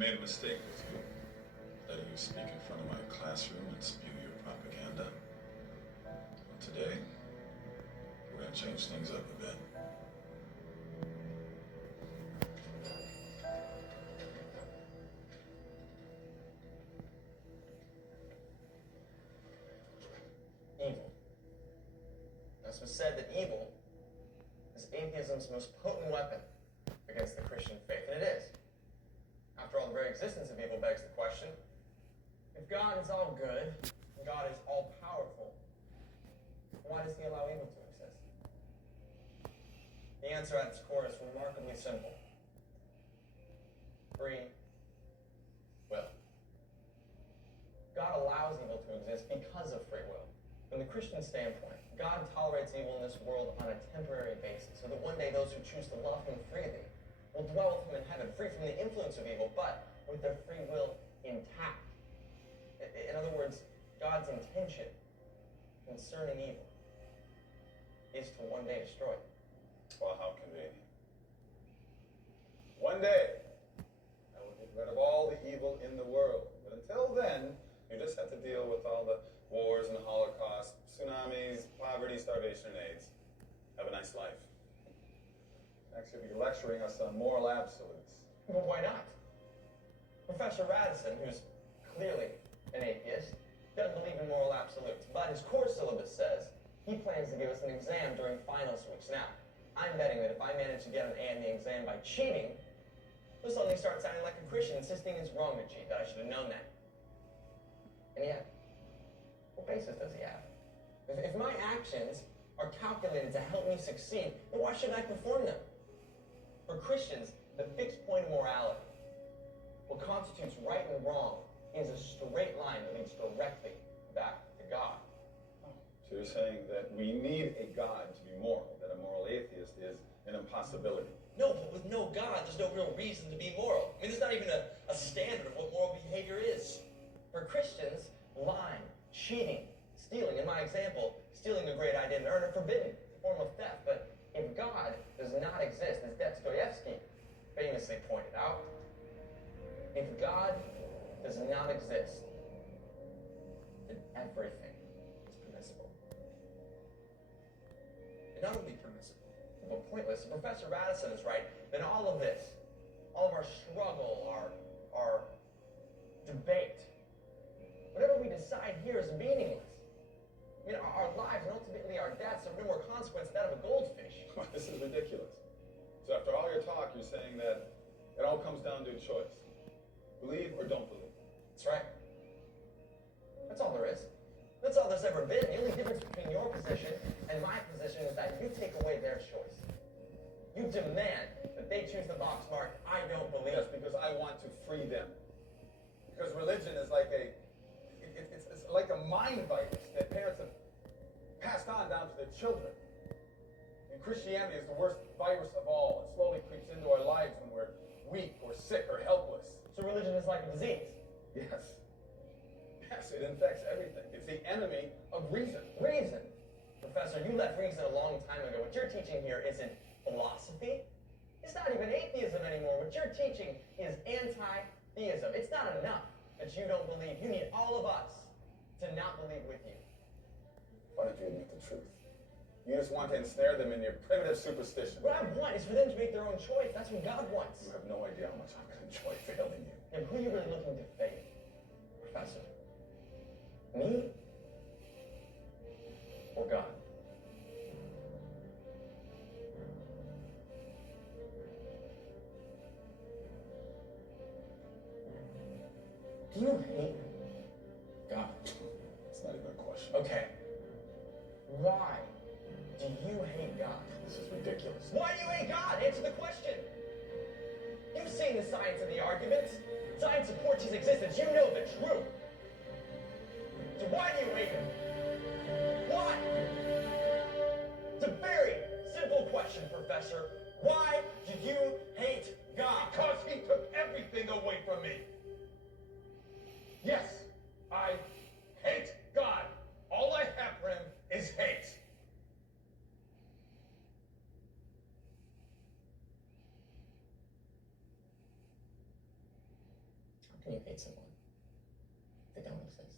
made a mistake with you, letting you speak in front of my classroom and spew your propaganda. But today, we're going to change things up a bit. Evil. Thus was said that evil is atheism's most potent weapon against the Christian faith, and it is. After all, the very existence of evil begs the question, if God is all good, and God is all powerful, why does he allow evil to exist? The answer at its core is remarkably simple. Free will. God allows evil to exist because of free will. From the Christian standpoint, God tolerates evil in this world on a temporary basis, so that one day those who choose to love him freely will dwell with him in heaven, free from the influence of evil, but with their free will intact. In other words, God's intention concerning evil is to one day destroy it. Well, how convenient. One day, I will get rid of all the evil in the world. But until then, you just have to deal with all the wars and Holocaust, tsunamis, poverty, starvation, and AIDS. Have a nice life. Actually, be lecturing us on moral absolutes. Well, why not? Professor Radisson, who's clearly an atheist, doesn't believe in moral absolutes, but his course syllabus says he plans to give us an exam during finals weeks. Now, I'm betting that if I manage to get an A in the exam by cheating, he'll suddenly start sounding like a Christian, insisting it's wrong to cheat, that I should have known that. And yet, what basis does he have? If my actions are calculated to help me succeed, then why shouldn't I perform them? For Christians, the fixed point of morality, what constitutes right and wrong, is a straight line that leads directly back to God. So you're saying that we need a God to be moral, that a moral atheist is an impossibility. No, but with no God, there's no real reason to be moral. I mean, there's not even a standard of what moral behavior is. For Christians, lying, cheating, stealing, in my example, stealing a great idea and earn it forbidden, it's a form of theft. But if God does not exist, as Dostoevsky famously pointed out, if God does not exist, then everything is permissible. And not only permissible, but pointless. If Professor Radisson is right, then all of this, all of our struggle, our debate, whatever we decide here is meaningless. I mean, our lives and ultimately our deaths have no more consequence than that of a goldfish. This is ridiculous. So after all your talk, you're saying that it all comes down to a choice. Believe or don't believe. That's right. That's all there is. That's all there's ever been. The only difference between your position and my position is that you take away their choice. You demand that they choose the box marked, I don't believe. Yes, because I want to free them. Because religion is like it's like a mind virus that parents have passed on down to their children. And Christianity is the worst virus of all. It slowly creeps into our lives when we're weak or sick or helpless. So religion is like a disease. Yes. Yes, it infects everything. It's the enemy of reason. Reason? Professor, you left reason a long time ago. What you're teaching here isn't philosophy. It's not even atheism anymore. What you're teaching is anti-theism. It's not enough that you don't believe. You need all of us to not believe with you. Why don't you admit the truth? You just want to ensnare them in your primitive superstition. What I want is for them to make their own choice. That's what God wants. You have no idea how much I'm going to enjoy failing you. And who are you really looking to fail, Professor? Me? Or God? Do you hate God? It's not even a question. Okay. Why do you hate God? This is ridiculous. Why do you hate God? Answer the question. You've seen the science of the arguments. Science supports his existence. You know the truth. So why do you hate him? Why? It's a very simple question, Professor. Why do you hate God? Because he took everything away from me. Yes, I hate God. All I have for him is hate. How can you hate someone if they don't exist?